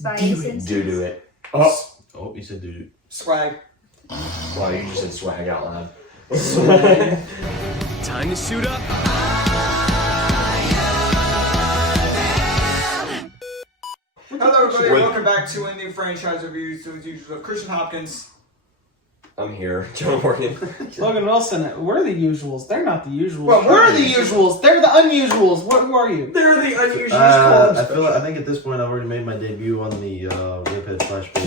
Do it. Oh, you said do. Swag. Wow, you just said swag out loud. Time to suit up. Hello everybody, welcome back to a new franchise review. So as usual, Christian Hopkins. I'm here, Jonah Morgan. Logan Wilson, we're the usuals. They're not the usuals. Well, we're the usuals. They're the unusuals. Who are you? They're the unusual. I think at this point I've already made my debut on the Riphead Flashback.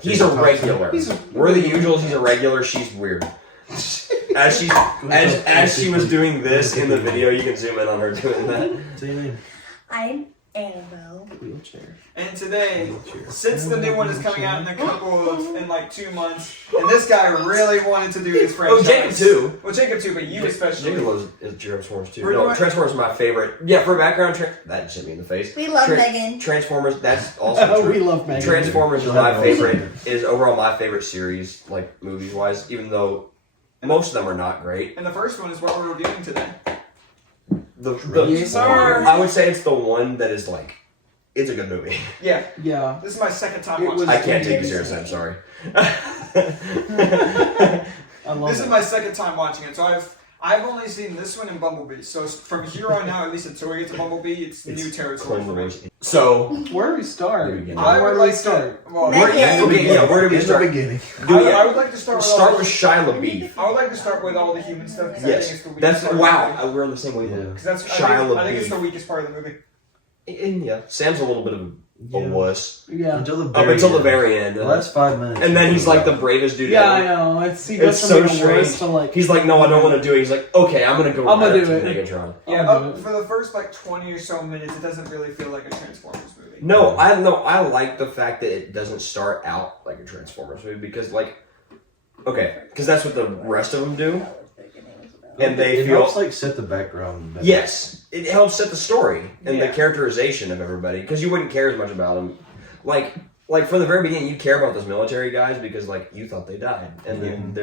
He's a regular. We're the usuals. He's a regular. She's weird. As she was doing this in the video, you can zoom in on her doing that. Say your name. I'm Annabel. Wheelchair. And today, since the new one is coming out in like 2 months, and this guy really wanted to do this franchise. Oh, Jacob too. Well, Jacob too, but you especially. Jacob loves Transformers too. No, Transformers is my favorite. Yeah, for background, that just hit me in the face. We love Megan. Transformers, that's also true. We love Megan. Transformers is my favorite. Is overall my favorite series, like movies wise. Even though most of them are not great. And the first one is what we're reviewing today. Yes, sir. I would say it's the one that is like, it's a good movie. Yeah. Yeah. This is my second time watching. I can't take you seriously. I'm sorry. This is my second time watching it, so I've only seen this one and Bumblebee. So from here on out, at least until we get to Bumblebee, it's new territory for me. So where do we start? Where do we start? Where do we start? Beginning. I would like to start with Shia LaBeouf. I would like to start with all the human stuff. Yes, I think it's the weakest part wow. We're on the same wavelength. Because that's Shia I think it's the LaBeouf. weakest part of the movie. And yeah, Sam's a little bit of a wuss. Yeah. Until the very end. The last 5 minutes. And then he's like the bravest dude Yeah, ever. I know. He goes It's from so being worse to like. He's like, no, I don't want to do it. He's like, okay, I'm gonna go. I'm gonna right do up to it. Megatron. Yeah, for the first like 20 or so minutes, it doesn't really feel like a Transformers movie. No, I like the fact that it doesn't start out like a Transformers movie because because that's what the rest of them do. And it helps like set the background better. Yes, it helps set the story and the Yeah. characterization of everybody because you wouldn't care as much about them. Like from the very beginning, you care about those military guys because like you thought they died, and then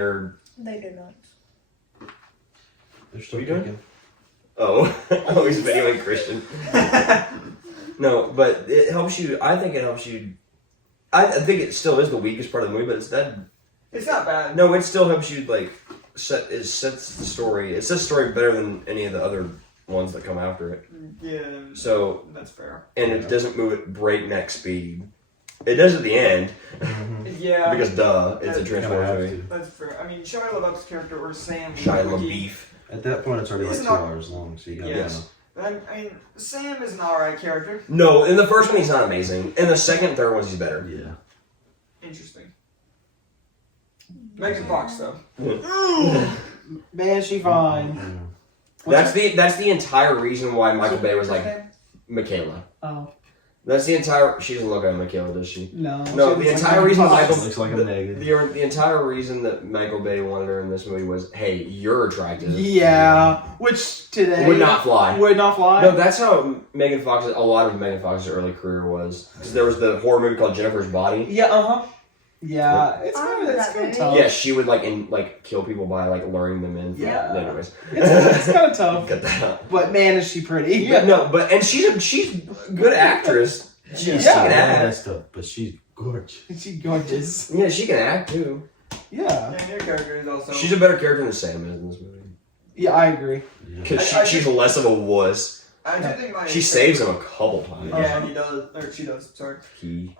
They do not. They're still What are you kicking. oh he's videoing Christian. No, but it helps you. I think it helps you. I think it still is the weakest part of the movie, but It's not bad. No, it still helps you like sets the story. It sets the story better than any of the other ones that come after it. Yeah. So that's fair. And it doesn't move at breakneck speed. It does at the end. Yeah. Because it's a Transformers movie. That's fair. I mean, Shia LaBeouf's character or Sam. Shia LaBeouf. At that point, it's already like 2 hours long, so you gotta know. But I mean, Sam is an alright character. No, in the first one he's not amazing. In the second and third ones he's better. Yeah. Interesting. Megan Fox though. Man, she fine. That's the entire reason why Micheal Bay was like Michaela. Oh. That's the entire. She doesn't look like Michaela, does she? No. No, the entire reason Michael looks like a Megan. The entire reason that Micheal Bay wanted her in this movie was, hey, you're attractive. Yeah, which today would not fly. Would not fly. No, that's how Megan Fox. A lot of Megan Fox's early career was. Because there was the horror movie called Jennifer's Body. Yeah. Yeah, it's kind of tough. Yeah, she would kill people by luring them in. Yeah. Anyways, it's kind of tough. Cut that out. But man, is she pretty? Yeah. And she's a good actress. She can act. But she's gorgeous. She's gorgeous. Yeah, she can act too. Yeah. And your character is also. She's a better character than Sam is in this movie. Yeah, I agree. Because she's less of a wuss. I do think she saves him a couple times. Yeah, he does. Or she does. Sorry. He.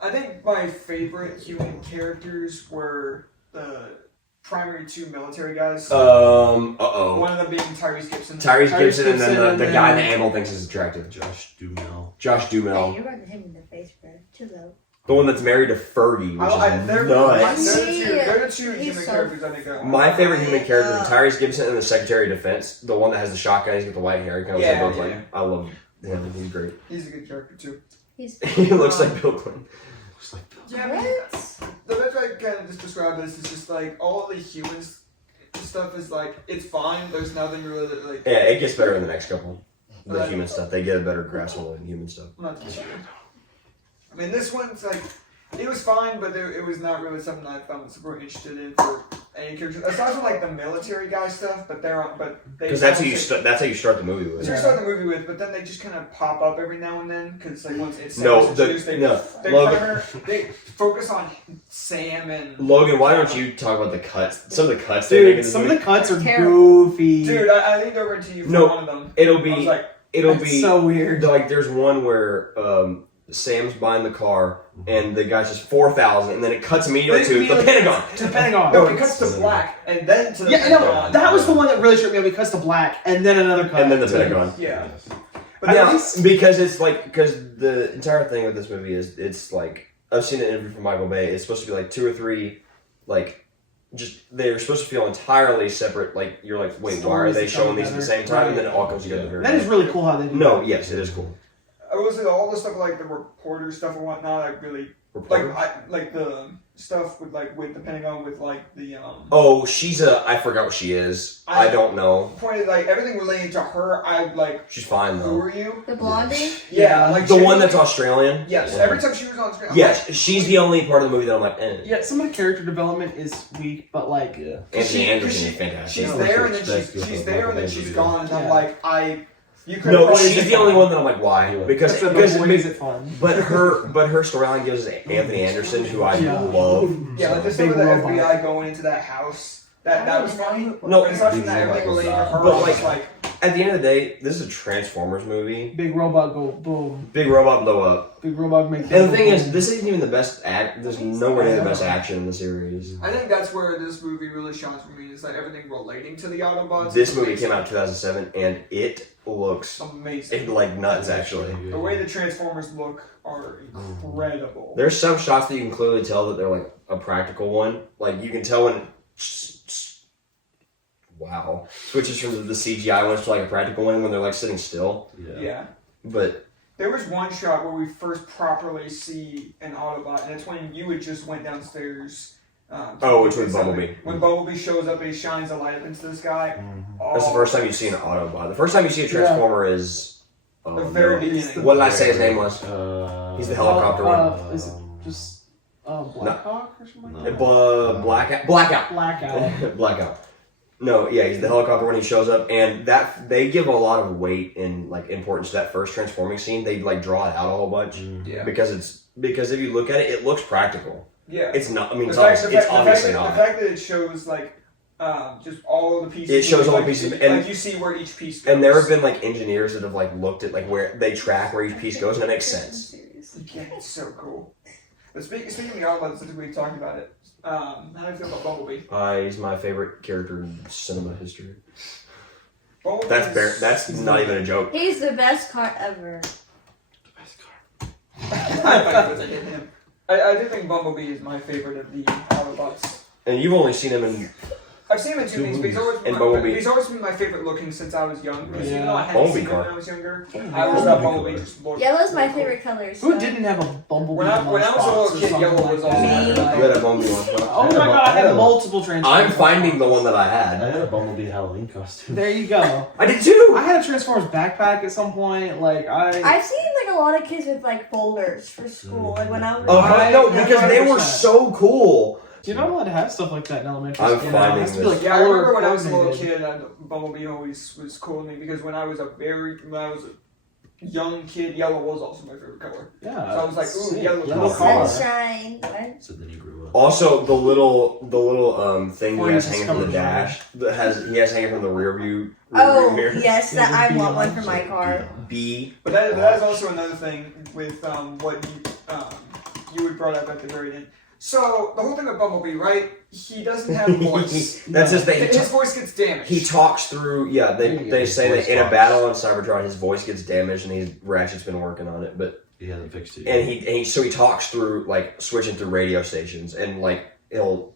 I think my favorite human characters were the primary 2 military guys. One of them being Tyrese Gibson. Tyrese Gibson and then the guy that Annabel thinks is attractive. Josh Duhamel. Hey, you're about to hit me in the face, bro. Too low. The one that's married to Fergie, which is nuts. They're the 2 human characters I think are. My favorite human character is Tyrese Gibson and the Secretary of Defense, the one that has the shotgun. He's got the white hair. He kind of looks like Bill Clinton. I love him. He's great. He's a good character too. He looks like Bill Clinton. Yeah, I mean, the best way I can kind of just describe this is just all the humans stuff is it's fine. There's nothing really that Yeah, it gets better in the next couple. The human stuff, they get a better grasp on the human stuff. Not too sure. I mean, this one's it was fine, but it was not really something I found super interested in for any characters aside from like the military guy stuff, but Because that's how you start the movie with. That's what you start the movie with, but then they just kind of pop up every now and then because like once it's Logan, they focus on Sam and Logan. Why don't you talk about the cuts? Some of the cuts, dude. Some of the cuts are goofy. Dude, I leaned over to you for one of them. It'll be so weird. Like there's one where Sam's buying the car and the guy's just 4,000, and then it cuts immediately to the Pentagon. To the Pentagon. No, it cuts to black and then to the Pentagon. That was the one that really tripped me up. It cuts to black and then another cut. And then the Pentagon. Yeah. But now, because the entire thing with this movie is it's like I've seen an interview from Micheal Bay. It's supposed to be like 2 or 3 like. Just they're supposed to feel entirely separate. Like you're like, wait, why are they showing these at the same time? And then it all comes together. That is really cool how they do No, yes, it is cool. I will say all the stuff like the reporter stuff and whatnot. I really like the stuff with the Pentagon with like the Oh, I forgot what she is. I don't know. Pointed like everything related to her. I like. She's fine though. Who are you? The blondie? Yeah, like the one that's Australian. Yes, yeah. every time she was on screen. Yes, she's the only part of the movie that I'm like, eh. Yeah, some of the character development is weak, but like, Anthony Anderson is fantastic. She's there and then she's there and then she's gone, and I'm like, she's the only one that I'm like, why? Because it makes it fun. But her storyline gives Anthony Anderson, who I love. Yeah, like the stuff with the FBI going into that house. That was funny. No, but aside from that, everything related to her. But like, at the end of the day, this is a Transformers movie. Big robot go boom. Big robot blow up. Big robot make. And the thing is, this isn't even the best there's nowhere near the best action in the series. I think that's where this movie really shines for me. Is that everything relating to the Autobots. This movie came out in 2007, and it looks amazing. Like nuts, actually. The way the Transformers look are incredible. There's some shots that you can clearly tell that they're like a practical one. Like you can tell when switches from the CGI ones to like a practical one when they're like sitting still. Yeah. But there was one shot where we first properly see an Autobot, and it's when you had just went downstairs. Which was Bumblebee. When Bumblebee shows up, he shines a light up into the sky. Mm-hmm. That's the first time you see an Autobot. The first time you see a Transformer is the very beginning. What did I say his name was? He's the helicopter one. Is it just Blackhawk or something like that? Blackout. Blackout. No, yeah, he's the helicopter when he shows up, and that they give a lot of weight and like importance to that first transforming scene. They like draw it out a whole bunch, because if you look at it, it looks practical. Yeah, it's not. I mean, it's obviously not. The fact that it shows like just all the pieces. It shows all the pieces, and like you see where each piece goes. And there have been like engineers that have like looked at like where they track where each piece goes, and it makes sense. Yeah, it's so cool. But speaking of the Autobots, since we've talked about it, how do you feel about Bumblebee? He's my favorite character in cinema history. Bumblebee that's not even a joke. He's the best car ever. I do think Bumblebee is my favorite of the Autobots. And you've only seen him in... I've seen him in 2 things, but he's always been my favorite looking since I was young. Because even though I hadn't seen him when I was younger, I always thought Bumblebee just looked... Yellow's my favorite color. So. Who didn't have a Bumblebee? When I was a little kid, Yellow was also Me. You had a Bumblebee one. Oh my god, I had multiple Transformers. I'm finding the one that I had. I had a Bumblebee Halloween costume. There you go. I did too! I had a Transformers backpack at some point. I've seen like a lot of kids with like folders for school. Like when I was. No, because they were so cool. You're not allowed to have stuff like that in elementary I'm school. finding this. Like I remember when I was a little kid, Bumblebee always was cool to me because when I was a young kid, yellow was also my favorite color. Yeah. So I was like, ooh, yellow car. Sunshine. What? So then you grew up. Also, the little thing he has hanging from the dash, he has hanging from the rear view mirror. Yes, I want one for my car. But that is also another thing with what you had brought up at the very end. So, the whole thing with Bumblebee, right? He doesn't have a voice. That's his thing. His voice gets damaged. He talks through, they say that in a battle on Cybertron, his voice gets damaged, and Ratchet's been working on it, but... He hasn't fixed it. And he talks through, like, switching through radio stations, and, like, you'll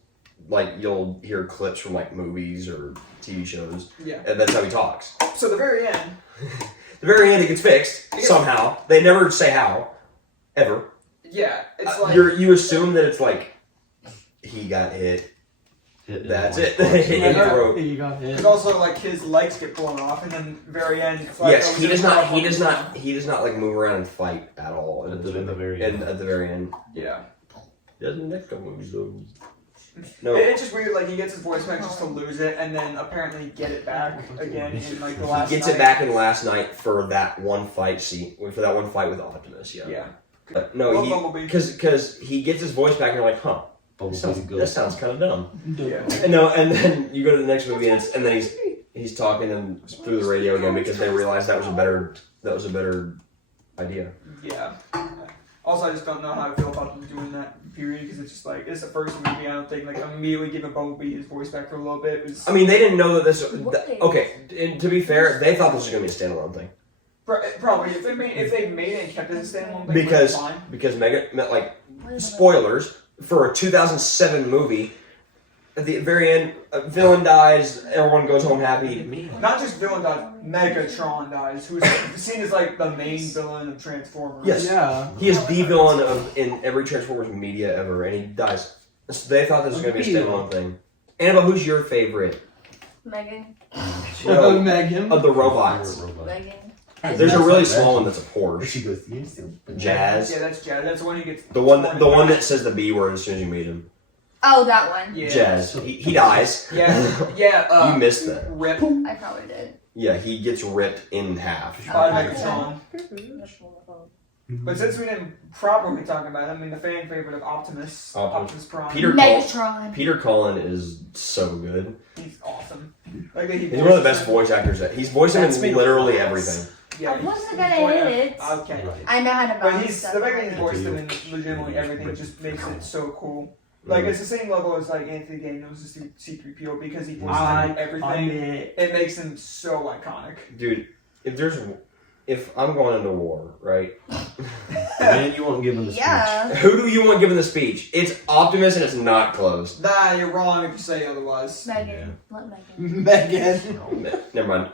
hear clips from, like, movies or TV shows. Yeah. And that's how he talks. So, the very end... The very end, it gets fixed, somehow. They never say how. Ever. Yeah, it's like... You assume that it's like, he got hit. That's it. He broke. You got hit. It's also like his legs get blown off, and then very end... Yes, he does not like move around and fight at all. At the very end. At the very end. Yeah. He does in the next couple movies, though. No, It's just weird. Like he gets his voice back just to lose it, and then apparently get it back again in like the last. he gets night. it back in last night for that one fight scene, for that one fight with Optimus. Yeah. Yeah. No, Love Bumblebee. because he gets his voice back and you're like, huh, that sounds kind of dumb. Yeah. And no, and then you go to the next movie and then he's talking and through the radio again because they realized that was a better idea. Yeah. Also, I just don't know how I feel about them doing that period because it's just like it's the first movie. I don't think like immediately giving Bumblebee his voice back for a little bit was. I mean, they didn't know that this. What? Okay, and to be fair, they thought this was gonna be a standalone thing Probably if they made it and kept it a standalone thing, because fine. spoilers for a 2007 movie. At the very end, a villain dies. Everyone goes home happy. Not just villain dies, Megatron dies, who's seen as like the main villain of Transformers. Yes. Yeah. He is the villain in every Transformers media ever, and he dies. So they thought this was going to be a standalone thing. Annabelle, who's your favorite Megan. Megan. of the robots? Megan. There's a really small one that's a Porsche. She goes, yes. Jazz. Yeah, that's Jazz. That's the one who gets The one that says the B word as soon as you meet him. Oh, that one. Yeah. Jazz. He dies. Yeah. You missed that. Rip I probably did. Yeah, he gets ripped in half. by Oh, Megatron. But since we didn't properly talk about it, I mean the fan favorite of Optimus Prime. Peter Cullen is so good. He's awesome. Like that He's one of the best voice actors. He's voiced him in literally everything. Yeah, I wasn't gonna hit it. Okay. I know how to But balance he's stuff. the fact that he's voiced him in legitimately everything just makes it so cool. Like it's the same level as like Anthony Daniels' C-3PO because he voiced him in everything. It makes him so iconic. Dude, if I'm going into war, right? Man, you won't give him the Yeah. Who do you want giving the speech? It's Optimus and it's not close. Nah, you're wrong if you say otherwise. Megan. Let Megan. Megan. No, never mind.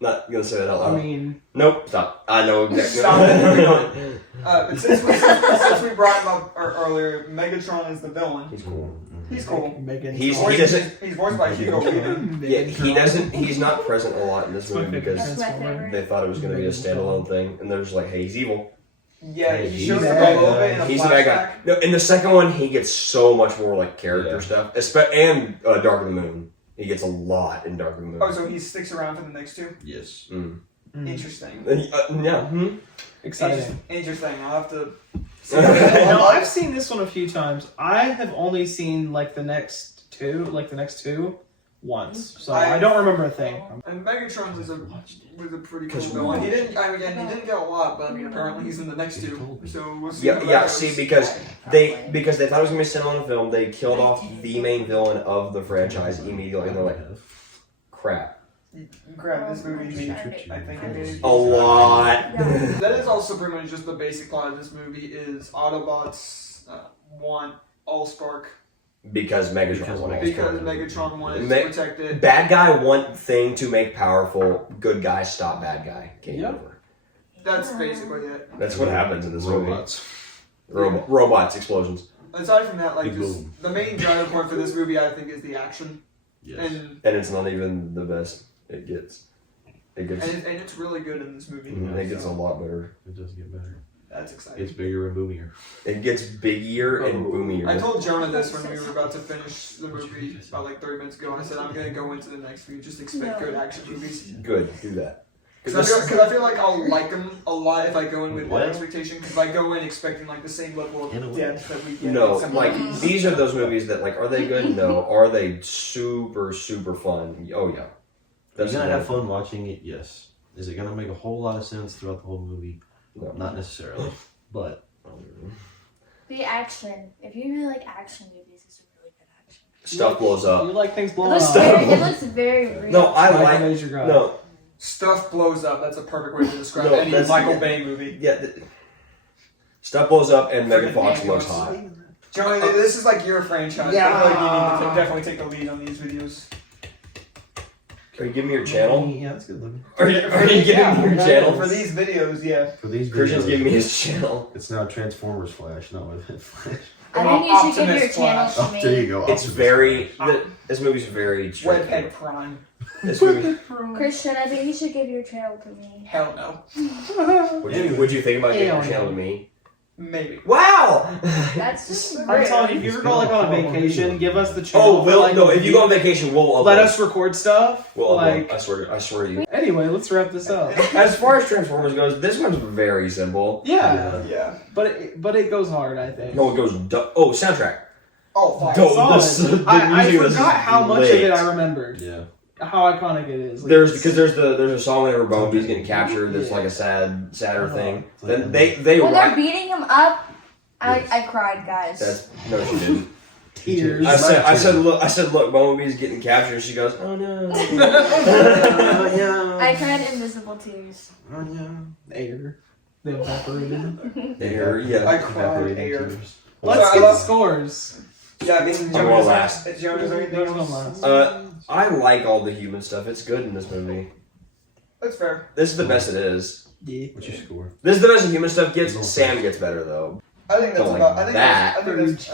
Not gonna say that out I loud. mean, Nope, stop. I know exactly. Stop it. But since we brought him up earlier, Megatron is the villain. He's cool. He's cool. Megan. He's voiced by Hugo Weaving. Yeah, he doesn't. He's not present a lot in this movie because That's my favorite. they thought it was gonna be a standalone thing, and they're just like, "Hey, he's evil. Yeah, he He's shows the up a bad little guy. bit in a He's the bad guy." flashback. No, in the second one, he gets so much more like character Yeah. stuff, and Dark of the Moon. He gets a lot in Dark of the Moon. Oh, so he sticks around for the next two? Yes. Interesting. Yeah. Exciting. Interesting. I'll have to. No, I've seen this one a few times. I have only seen like the next two once, so I don't remember a thing. And Megatron was a pretty cool villain. He didn't. I mean, he didn't get a lot, but I mean, apparently he's in the next two. So we'll see. how that Yeah. goes. See, because they thought it was gonna be a standalone film, they killed off the main villain of the franchise immediately, and they're like, "Crap, Crap, this movie made. I think it made a lot." That is also pretty much just the basic plot of this movie. Is Autobots want Allspark Because Megatron wanted it. because Megatron wanted Ma- to protect it. Bad guy want thing to make powerful. Good guy stop bad guy. Game Yep. over. That's basically it. That's what happens in this movie. Robots. Robots, explosions, Aside from that, like Big just boom. the main driver point for this movie, I think, is the action, Yes. and and it's not even the best it gets. It gets. it's really good in this movie. It gets a lot better. It does get better. That's exciting. It's bigger and boomier. It gets biggier and boomier. I told Jonah this when we were about to finish the movie about like 30 minutes ago. I said I'm gonna go into the next movie. Just expect good action movies. Good, do that. Because I feel like I'll like them a lot if I go in with What? that expectation. Because if I go in expecting like the same level of depth that we get. No, in some like movies. these are those movies that like, are they good? No. Are they super fun? Oh yeah. Are you gonna have fun watching it? Yes. Is it gonna make a whole lot of sense throughout the whole movie? No. Not necessarily. But The action. If you really like action movies, it's a really good action. Stuff blows You up. like things It blowing looks up. very, it looks very real. No, I Michael like. Bay's your guy. No, Stuff blows up. That's a perfect way to describe No, any that's- Michael Bay movie. yeah. Stuff blows up and Megan Freaking Fox Thanos. looks hot. Johnny, this is like your franchise. Yeah. I feel like you need to definitely take the lead on these videos. Are you giving me your channel? Yeah, that's good looking. Are you giving me your channel? For these videos, yeah. For these Christian's videos, giving me his channel. it's now Transformers Flash, not Webhead Flash. I think you should give your Optimus channel Flash. to Oh, there you me. go. It's very. This movie's very. Webhead straightforward. Prime. This movie. Christian, I think you should give your channel to me. Hell no. Would you think about giving your Hell channel no. to me? Maybe. Wow. That's just I'm great. telling you, if you ever go like on a vacation, give us the channel. Oh, we'll like, no. If you go on vacation, we'll upload. let us record stuff. We'll like, upload. I swear to you. anyway, let's wrap this up. As far as Transformers goes, this one's very simple. Yeah. but it goes hard. I think. No, it goes. soundtrack. Oh, fine. Don't- Solid. the I music was forgot how much lit. of it I remembered. Yeah. How iconic it is. Like, There's a song whenever Bumblebee's getting captured. That's Yeah. like a sadder thing. It's Then like- they When they're write. beating him up, Yes. I cried, guys. That's no, she didn't. tears. I said, look, Bumblebee's getting captured. And she goes, oh no. Oh, yeah. I cried invisible tears. Oh, yeah. Air. They evaporated. There, yeah. I cried air. Let's I get the love- scores. Yeah, I mean, I'm Jonah's going last. last. Jonah's anything There's no else? last. I like all the human stuff. It's good in this movie. That's fair. This is the best it is. Yeah. What's your score? This is the best the human stuff gets. Sam gets better though. I think that's Don't like about. I think that. I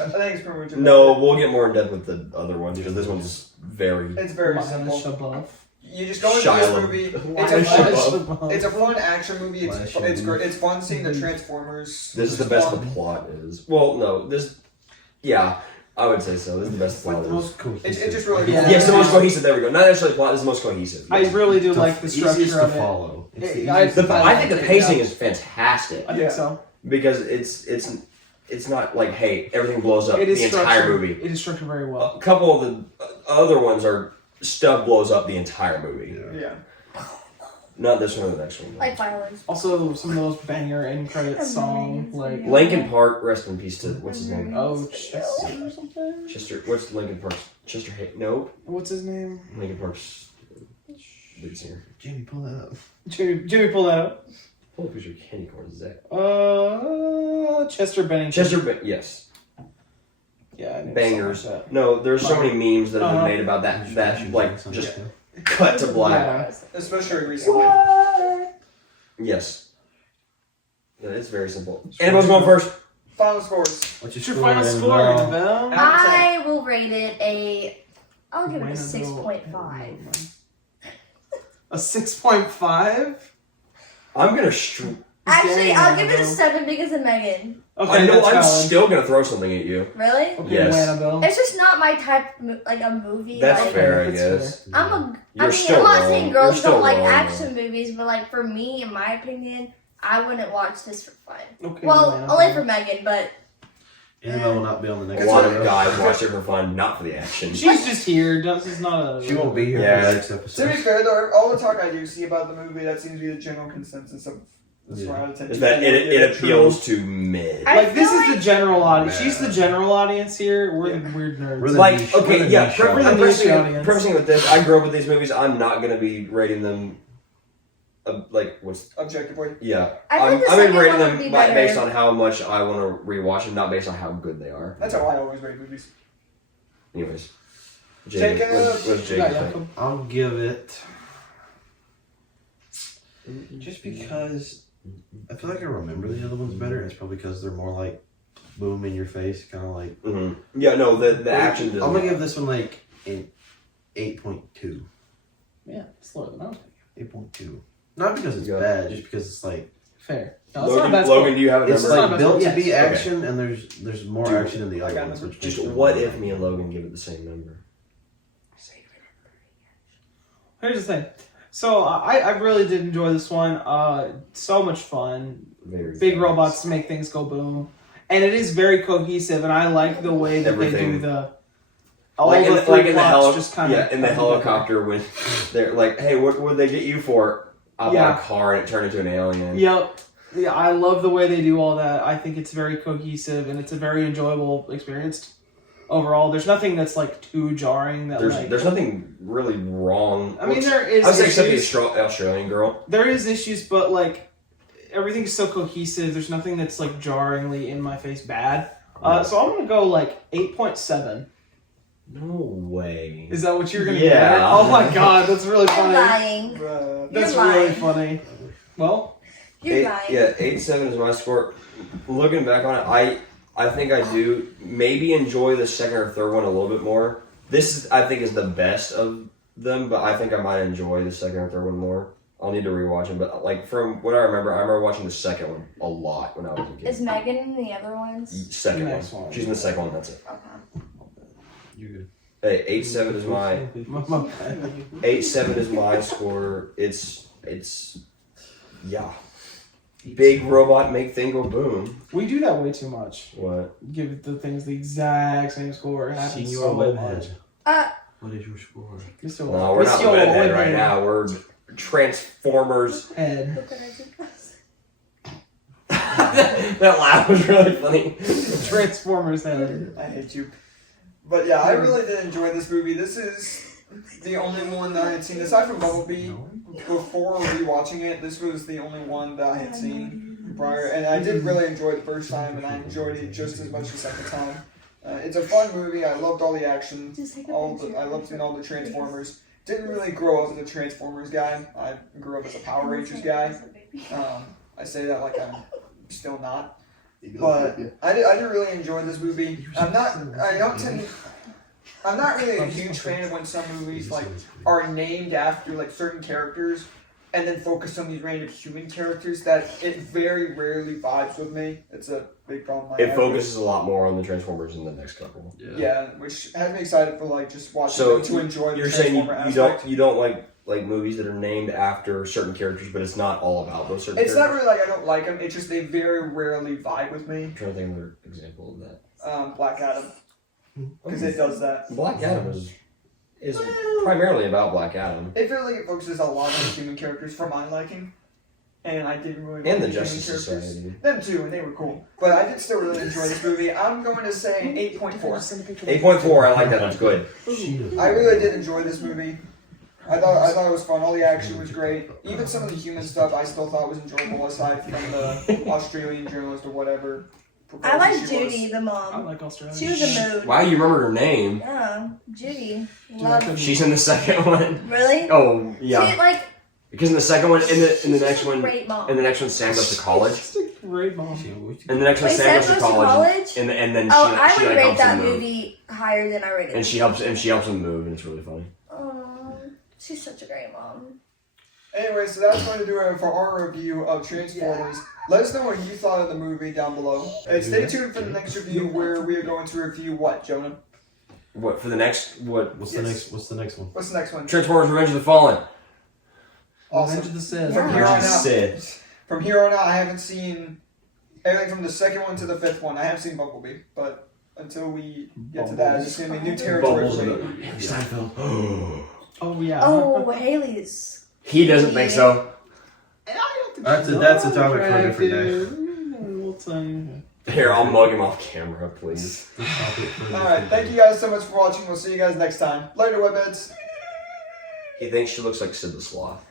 think it's pretty much. No, we'll get more in depth with the other ones because this one's very. It's very Shia simple. LaBeouf. You just go into Shia this LaBeouf. movie. Shia It's a fun action movie. It's Shia it's LaBeouf. great. It's fun seeing the Transformers. This is the It's best fun. the plot is. Well, no, this. Yeah, I would say so. This is the best It's the like plot the is. most cohesive. It's just really Yeah. cool. Yes, the most cohesive. There we go. Not necessarily plot. This is the most cohesive. I Yes. really do The like the easiest structure to of it. follow. It's the I- easiest to I think the Yeah. pacing is fantastic I think so. because it's not like hey everything blows up It is the entire structured. movie. It is structured very well. A couple of the other ones are stuff blows up the entire movie. Yeah. Yeah. Not this one or the next one. Like fireworks. Also, some of those banger end credits song, like Linkin Park, rest in peace to what's his name? oh Chester or something. Chester. What's Linkin Park's? Chester. Nope. What's his name? Linkin Park's lead singer. Jimmy, pull that up. Jimmy, pull that up. Pull up your candy corn, Zach. Chester Bennington. Yes. Yeah, I knew Bangers. something like No, there's so many memes that have Uh-huh. been made about that like just cut to that. black. Yeah. Especially recently. Yes. Yeah, it's very simple. Annabelle's going first. Final scores. What's What's your final score, Annabelle? I will rate it I'll give it a Annabelle. 6.5. A 6.5. I'm gonna. Actually, Dang, I'll give it a Annabelle. 7 because of Megan. Okay, I know that's I'm valid. still gonna throw something at you. Really? Okay, Yes. Annabelle. It's just not my type, like a movie. That's like, fair, I That's guess. I'm You're still not wrong. saying You're girls still don't like wrong, action movies, but like for me, in my opinion, I wouldn't watch this for fun. Okay, Well, Annabelle. only for Megan, but Annabelle will not be on the A next lot of video. guys watch it for fun, not for the action. She's just here. This is not a. She won't be here Yeah. for the next To episode. be fair, though, all the talk I do see about the movie, that seems to be the general consensus of this Yeah. one out of 10. Is that it appeals to mid. I Like this feel is the like- general audience. Man. She's the general audience here. We're the weird nerds. We're the Like, niche- okay, we're the yeah, niche we're the audience. niche audience. prefacing with this, I grew up with these movies. I'm not gonna be rating them. Objectively. Yeah, I feel I'm like the gonna second rate one them would be by, better. based on how much I want to rewatch them, not based on how good they are. That's how I always rate movies. Anyways, Jacob. what's Jacob Yeah, think? yeah. I'll give it. Just because I feel like I remember the other ones better. It's probably because they're more like boom in your face, kind of like. Yeah, no, the action. I'm gonna give this one like an 8.2. Yeah, slower than I was. 8.2. Not because it's Yeah. bad, just because it's like Fair. No, it's Logan, not a bad Logan, score. do you have a it's number? not like bad built to score. be Yes. action, and there's more Dude, action in the I other got ones. it. Which Just makes them what more if me and Logan give it the same number? Here's the thing. So I really did enjoy this one. So much fun. Very Big fast. robots to make things go boom, and it is very cohesive. And I like the way that they Everything. do the all Like the in, three like in the plots just kind of in the helicopter when they're like, hey, what would they get you for? I bought Yeah. a car and it turned into an alien. Yep. Yeah, I love the way they do all that. I think it's very cohesive and it's a very enjoyable experience overall. There's nothing that's like too jarring. That There's nothing really wrong. I mean, there is I would say except the issues. Australian girl. There is issues, but like everything's so cohesive. There's nothing that's like jarringly in my face bad. So I'm gonna go like 8.7. No way. Is that what you're gonna Yeah. get? Oh my god, that's really I'm funny. lying. That's You're really lying. funny. Well, You're lying. Yeah, 8.7 is my score. Looking back on it, I think I do maybe enjoy the second or third one a little bit more. This is, I think, is the best of them, but I think I might enjoy the second or third one more. I'll need to rewatch them. But like from what I remember watching the second one a lot when I was a kid. Is Megan in the other ones? Second The one. next one. She's in the second one. That's it. Okay. You're good. Hey, 8-7 is my 8-7 is my score. It's yeah. Big robot make thing go boom. We do that way too much. What? Give the things the exact same score. It happens Senor so much. Webhead. What is your score? Mr. No, we're not Mr. Webhead right now. We're Transformers. Head. Look what I think. That laugh was really funny. Transformers head. I hate you. But yeah, I really did enjoy this movie. This is the only one that I had seen, aside from Bumblebee, before rewatching it, this was the only one that I had seen prior. And I did really enjoy the first time, and I enjoyed it just as much the second time. It's a fun movie. I loved all the action. I loved seeing all the Transformers. Didn't really grow up as a Transformers guy. I grew up as a Power Rangers guy. I say that like I'm still not. But I did really enjoy this movie. I'm not really a huge fan of when some movies like are named after like certain characters and then focus on these random human characters. That it very rarely vibes with me. It's a big problem. It focuses a lot more on the Transformers in the next couple. Yeah, which has me excited for like just watching So them to enjoy. You're the saying Transformer you don't like movies that are named after certain characters, but it's not all about those certain It's characters? not really like I don't like them. It's just they very rarely vibe with me. I'm trying to think of another example of that. Black Adam, because it does that. Black Adam is primarily about Black Adam. It feels like it focuses a lot on human characters for my liking, and I didn't really And like the human Justice characters. Society. Them too, and they were cool. But I did still really enjoy this movie. I'm going to say 8.4. 8.4, I like that, that's good. I really did enjoy this movie. I thought it was fun. All the action was great. Even some of the human stuff I still thought was enjoyable, aside from the Australian journalist or whatever. I like she was. Judy, the I mom. like Australia. She was a mood. Wow, you remember her name. Yeah, Judy. Dude, Love. She's in the second one. Really? Oh, yeah. She, like, Because in the second one, in the she's next just a one, great mom. in the next one, Sam goes to college. Just a great mom. And the next one, Wait, Sam goes Sam to goes to college. college? And then Oh, she I would like rate helps that him move. movie higher than I rated. And she helps him move, and it's really funny. Oh, she's such a great mom. Anyway, so that's going to do it for our review of Transformers. Let us know what you thought of the movie down below. And stay tuned for the next review where we are going to review what, Jonah? What for the next? What? What's the next one? What's the next one? Transformers: Revenge of the Fallen. Revenge of Awesome. the Sith. From here on Revenge of the out, Sith. from here on out, I haven't seen everything from the second one to the fifth one. I haven't seen Bumblebee, but until we get to that, it's going to be new territory Bubbles for in me. it. Seinfeld. Oh yeah. Oh, Haley's. He doesn't think so. That's a topic for a different day. Here, I'll mug him off camera, please. Alright, thank you guys so much for watching. We'll see you guys next time. Later, webheads. He thinks she looks like Sid the Sloth.